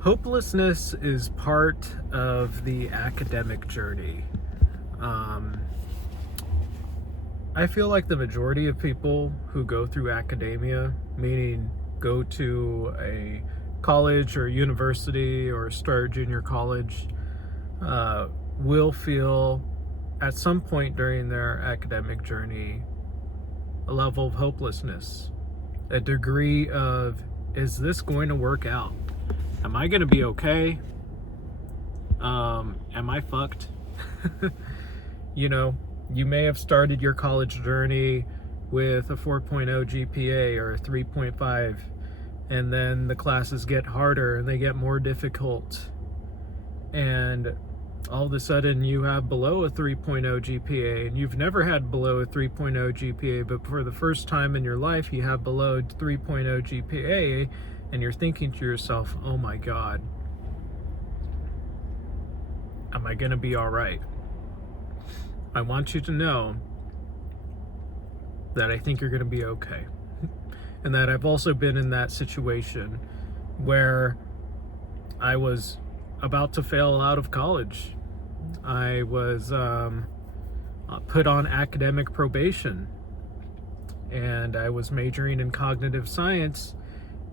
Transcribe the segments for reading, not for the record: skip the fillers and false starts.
Hopelessness is part of the academic journey. Um, I feel like the majority of people who go through academia, meaning go to a college or university or start junior college, will feel at some point during their academic journey a level of hopelessness, a degree of, is this going to work out? Am I going to be okay? Am I fucked? You know, you may have started your college journey with a 4.0 GPA or a 3.5, and then the classes get harder and they get more difficult. And all of a sudden you have below a 3.0 GPA, and you've never had below a 3.0 GPA, but for the first time in your life you have below 3.0 GPA, and you're thinking to yourself, oh my God, am I going to be all right? I want you to know that I think you're going to be okay. And that I've also been in that situation where I was about to fail out of college. I was put on academic probation, and I was majoring in cognitive science,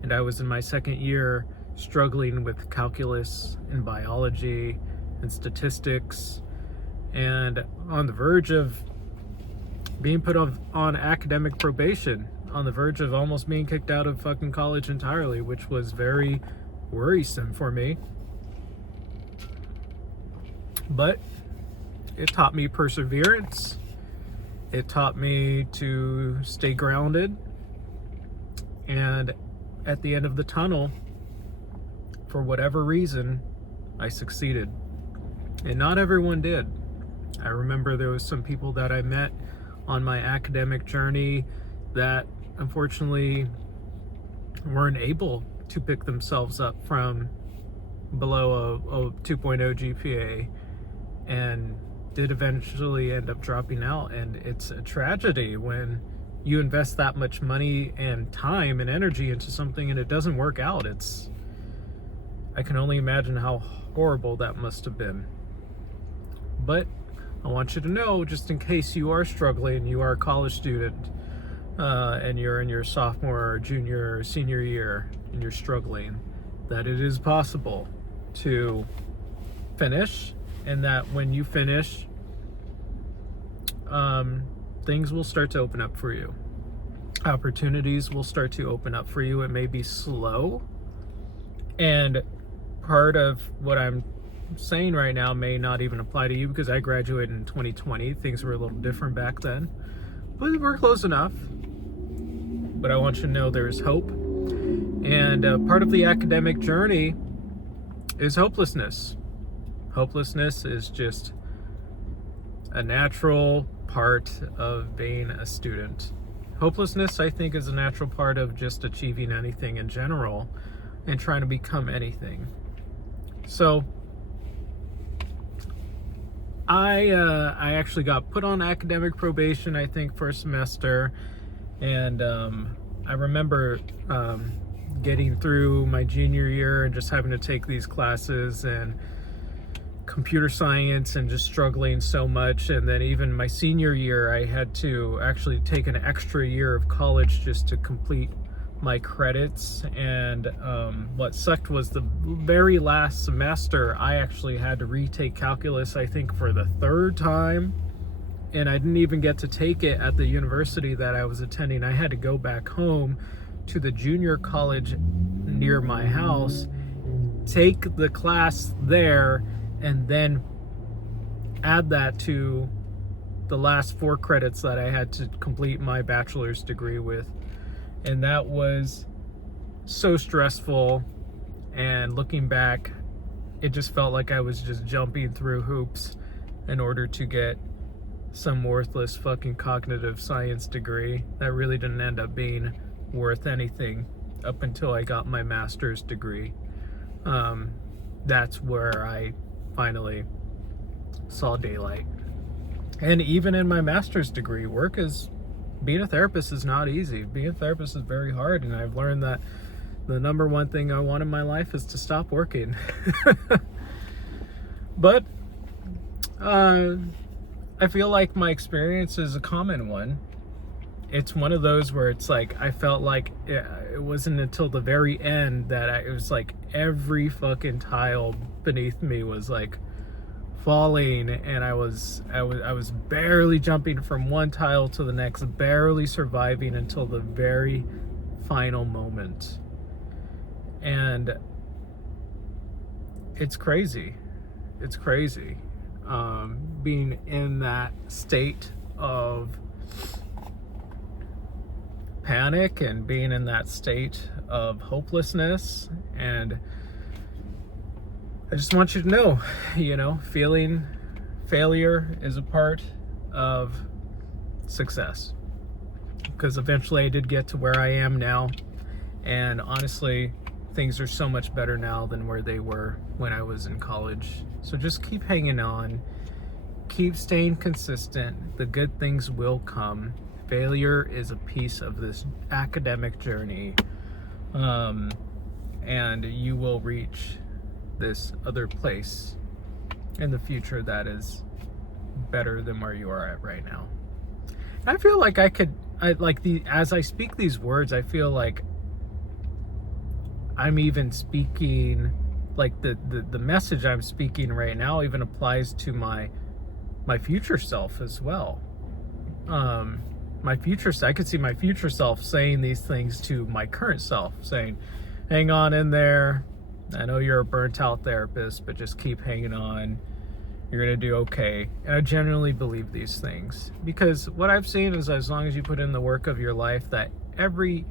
and I was in my second year struggling with calculus and biology and statistics, and on the verge of being put on academic probation, on the verge of almost being kicked out of fucking college entirely, which was very worrisome for me. But it taught me perseverance. It taught me to stay grounded. And at the end of the tunnel, for whatever reason, I succeeded. And not everyone did. I remember there was some people that I met on my academic journey that unfortunately weren't able to pick themselves up from below a 2.0 GPA and did eventually end up dropping out. And it's a tragedy when you invest that much money and time and energy into something and it doesn't work out. I can only imagine how horrible that must have been. But I want you to know, just in case you are struggling, you are a college student, and you're in your sophomore or junior or senior year and you're struggling, that it is possible to finish, and that when you finish, things will start to open up for you. Opportunities will start to open up for you. It may be slow, and part of what I'm saying right now may not even apply to you, because I graduated in 2020. Things were a little different back then, but we're close enough. But I want you to know there's hope, and part of the academic journey is hopelessness. Hopelessness is just a natural part of being a student. Hopelessness, I think, is a natural part of just achieving anything in general and trying to become anything. So I actually got put on academic probation, I think, for a semester, and I remember getting through my junior year and just having to take these classes and computer science and just struggling so much. And then even my senior year, I had to actually take an extra year of college just to complete my credits. And what sucked was the very last semester I actually had to retake calculus, I think for the third time, and I didn't even get to take it at the university that I was attending. I had to go back home to the junior college near my house, take the class there, and then add that to the last 4 credits that I had to complete my bachelor's degree with. And that was so stressful, and looking back, it just felt like I was just jumping through hoops in order to get some worthless fucking cognitive science degree that really didn't end up being worth anything up until I got my master's degree. That's where I finally saw daylight. And even in my master's degree, being a therapist is not easy. Being a therapist is very hard, and I've learned that the number one thing I want in my life is to stop working. But I feel like my experience is a common one. It's one of those where it's like I felt like it wasn't until the very end that it was like every fucking tile beneath me was like falling, and I was barely jumping from one tile to the next, barely surviving until the very final moment. And it's crazy. It's crazy being in that state of panic and being in that state of hopelessness. And I just want you to know, feeling failure is a part of success, because eventually I did get to where I am now, and honestly things are so much better now than where they were when I was in college. So just keep hanging on, keep staying consistent. The good things will come. Failure is a piece of this academic journey, and you will reach this other place in the future that is better than where you are at right now. I feel like as I speak these words, I feel like I'm even speaking, like the message I'm speaking right now even applies to my future self as well. I could see my future self saying these things to my current self, saying, hang on in there. I know you're a burnt out therapist, but just keep hanging on. You're going to do okay. And I genuinely believe these things, because what I've seen is as long as you put in the work of your life, that every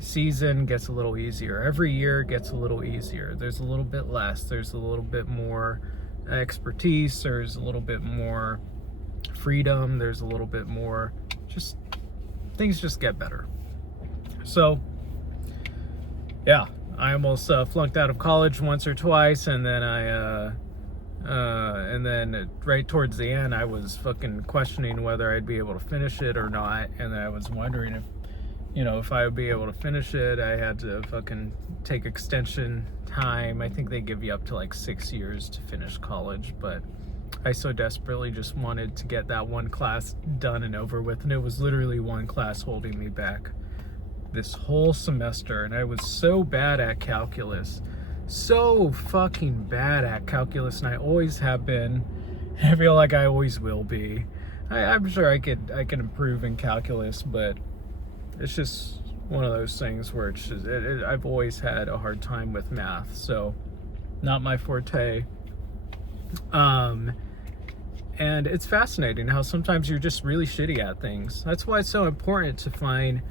season gets a little easier. Every year gets a little easier. There's a little bit less. There's a little bit more expertise. There's a little bit more freedom. There's a little bit more, just things just get better. So yeah, I almost flunked out of college once or twice, and then and then right towards the end I was fucking questioning whether I'd be able to finish it or not, and then I was wondering if I would be able to finish it. I had to fucking take extension time. I think they give you up to like 6 years to finish college, but I so desperately just wanted to get that one class done and over with, and it was literally one class holding me back this whole semester. And I was so bad at calculus, so fucking bad at calculus, and I always have been. I feel like I always will be. I'm sure I could improve in calculus, but it's just one of those things where it's just I've always had a hard time with math, so not my forte. And it's fascinating how sometimes you're just really shitty at things. That's why it's so important to find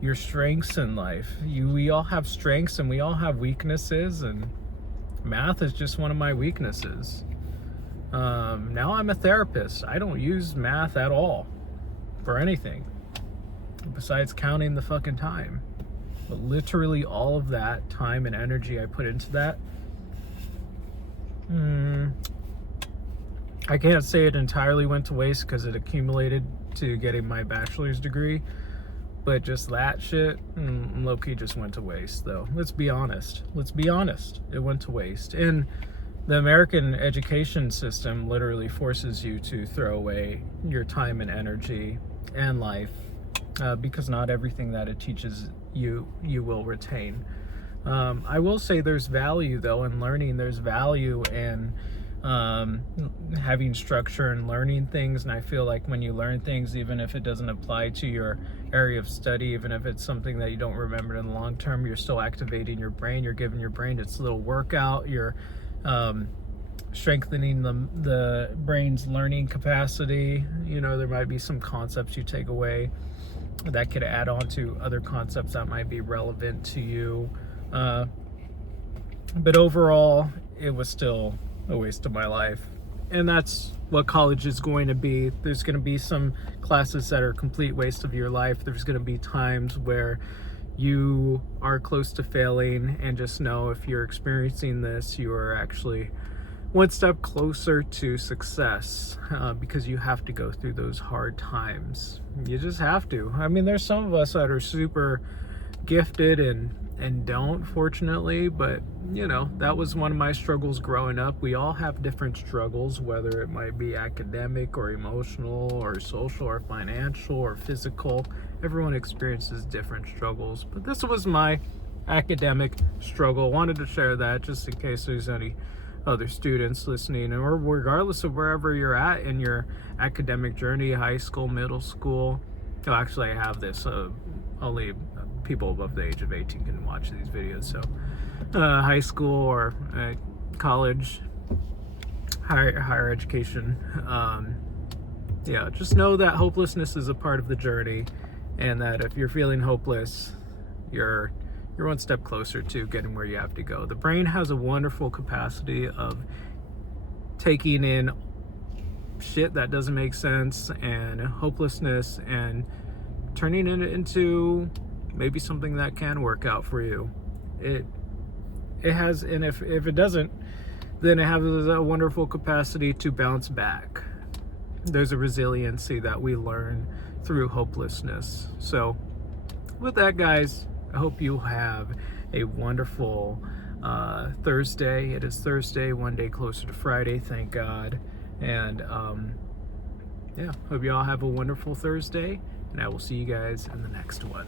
your strengths in life. We all have strengths and we all have weaknesses, and math is just one of my weaknesses. Now I'm a therapist. I don't use math at all for anything besides counting the fucking time. But literally all of that time and energy I put into that, I can't say it entirely went to waste because it accumulated to getting my bachelor's degree, but just that shit, low-key just went to waste, though. Let's be honest. It went to waste. And the American education system literally forces you to throw away your time and energy and life, because not everything that it teaches you will retain. I will say there's value, though, in learning. There's value in having structure and learning things. And I feel like when you learn things, even if it doesn't apply to your area of study, even if it's something that you don't remember in the long term, you're still activating your brain. You're giving your brain its little workout. You're strengthening the brain's learning capacity. There might be some concepts you take away that could add on to other concepts that might be relevant to you. But overall, it was still a waste of my life. And that's what college is going to be. There's going to be some classes that are a complete waste of your life. There's going to be times where you are close to failing, and just know if you're experiencing this, you are actually one step closer to success, because you have to go through those hard times. You just have to. I mean, there's some of us that are super gifted and don't, fortunately, but you know, that was one of my struggles growing up. We all have different struggles, whether it might be academic or emotional or social or financial or physical. Everyone experiences different struggles, but this was my academic struggle. Wanted to share that just in case there's any other students listening, or regardless of wherever you're at in your academic journey, high school, middle school. Oh, actually, I have this only people above the age of 18 can watch these videos, so high school or college, higher education. Yeah, just know that hopelessness is a part of the journey, and that if you're feeling hopeless, you're one step closer to getting where you have to go. The brain has a wonderful capacity of taking in shit that doesn't make sense and hopelessness and turning it into maybe something that can work out for you. It has, and if it doesn't, then it has a wonderful capacity to bounce back. There's a resiliency that we learn through hopelessness. So with that, guys, I hope you have a wonderful Thursday. It is Thursday, one day closer to Friday, thank God. And yeah, hope you all have a wonderful Thursday, and I will see you guys in the next one.